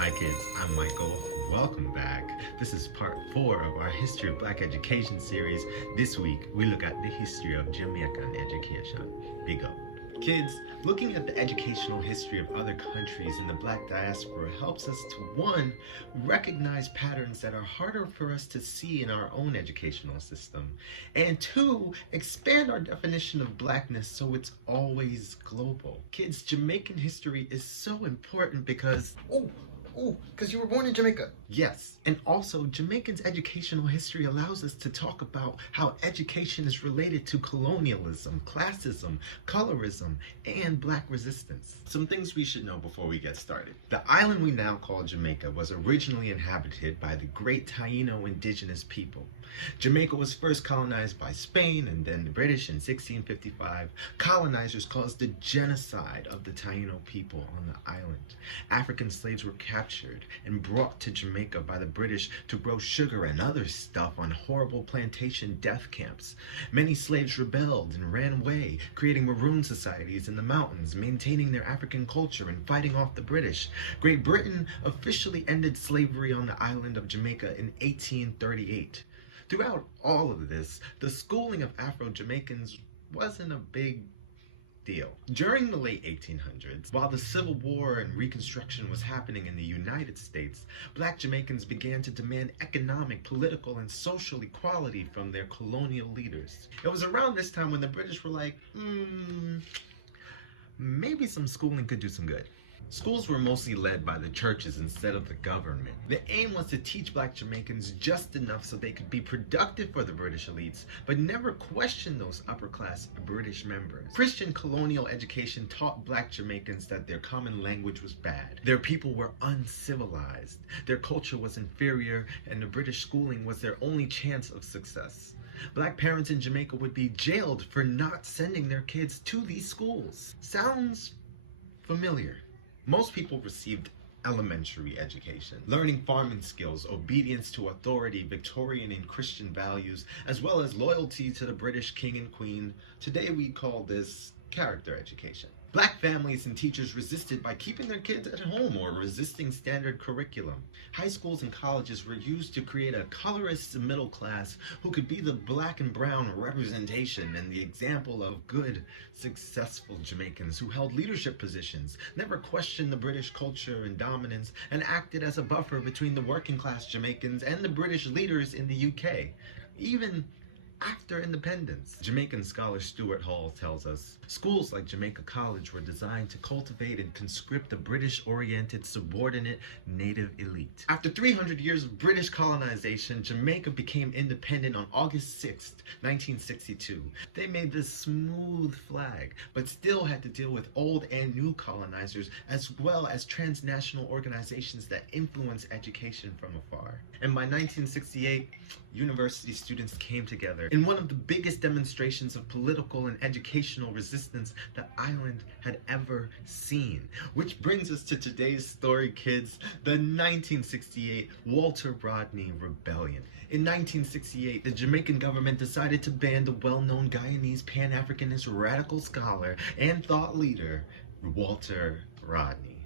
Hi kids, I'm Michael. Welcome back. This is part 4 of our History of Black Education series. This week, we look at the history of Jamaican education. Big up. Kids, looking at the educational history of other countries in the Black diaspora helps us to 1. Recognize patterns that are harder for us to see in our own educational system, and 2. Expand our definition of Blackness so it's always global. Kids, Jamaican history is so important because Because you were born in Jamaica. yes, and also Jamaican's educational history allows us to talk about how education is related to colonialism, classism, colorism, and Black resistance. Some things we should know before we get started. The island we now call Jamaica was originally inhabited by the great Taino indigenous people. Jamaica was first colonized by Spain and then the British in 1655. Colonizers caused a genocide of the Taino people on the island. African slaves were captured and brought to Jamaica by the British to grow sugar and other stuff on horrible plantation death camps. Many slaves rebelled and ran away, creating maroon societies in the mountains, maintaining their African culture and fighting off the British. Great Britain officially ended slavery on the island of Jamaica in 1838. Throughout all of this, the schooling of Afro-Jamaicans wasn't a big deal. During the late 1800s, while the Civil War and Reconstruction was happening in the United States, Black Jamaicans began to demand economic, political, and social equality from their colonial leaders. It was around this time when the British were like, maybe some schooling could do some good. Schools were mostly led by the churches instead of the government. The aim was to teach Black Jamaicans just enough so they could be productive for the British elites, but never question those upper-class British members. Christian colonial education taught Black Jamaicans that their common language was bad, their people were uncivilized, their culture was inferior, and the British schooling was their only chance of success. Black parents in Jamaica would be jailed for not sending their kids to these schools. Sounds familiar? Most people received elementary education, learning farming skills, obedience to authority, Victorian and Christian values, as well as loyalty to the British king and queen. Today we call this character education. Black families and teachers resisted by keeping their kids at home or resisting standard curriculum. High schools and colleges were used to create a colorist middle class who could be the black and brown representation and the example of good, successful Jamaicans who held leadership positions, never questioned the British culture and dominance, and acted as a buffer between the working class Jamaicans and the British leaders in the UK. Even after independence. Jamaican scholar Stuart Hall tells us, schools like Jamaica College were designed to cultivate and conscript a British-oriented, subordinate, native elite. After 300 years of British colonization, Jamaica became independent on August 6, 1962. They made this smooth flag, but still had to deal with old and new colonizers, as well as transnational organizations that influence education from afar. And by 1968, university students came together in one of the biggest demonstrations of political and educational resistance the island had ever seen. Which brings us to today's story, kids, the 1968 Walter Rodney Rebellion. In 1968, the Jamaican government decided to ban the well-known Guyanese Pan-Africanist radical scholar and thought leader, Walter Rodney.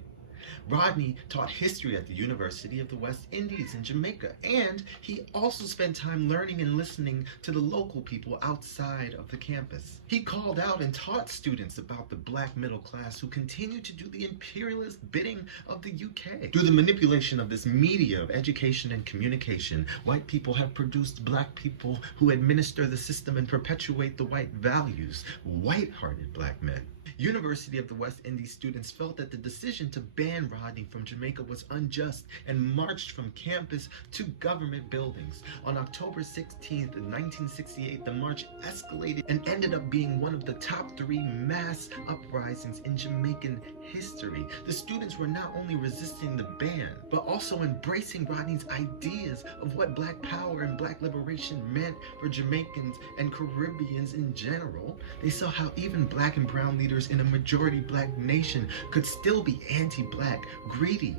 Rodney taught history at the University of the West Indies in Jamaica, and he also spent time learning and listening to the local people outside of the campus. He called out and taught students about the black middle class who continued to do the imperialist bidding of the UK. Through the manipulation of this media of education and communication, white people have produced black people who administer the system and perpetuate the white values, white-hearted black men. University of the West Indies students felt that the decision to ban Rodney from Jamaica was unjust and marched from campus to government buildings. On October 16th, 1968, the march escalated and ended up being one of the top 3 mass uprisings in Jamaican history. The students were not only resisting the ban, but also embracing Rodney's ideas of what black power and black liberation meant for Jamaicans and Caribbeans in general. They saw how even black and brown leaders in a majority black nation could still be anti-black, greedy,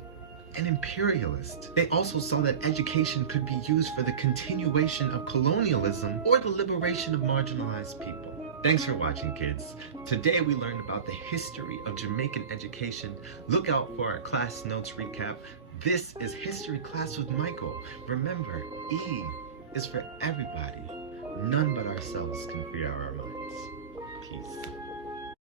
and imperialist. They also saw that education could be used for the continuation of colonialism or the liberation of marginalized people. Thanks for watching, kids. Today we learned about the history of Jamaican education. Look out for our class notes recap This is History Class with Michael. Remember, E is for everybody. None but ourselves can free our minds.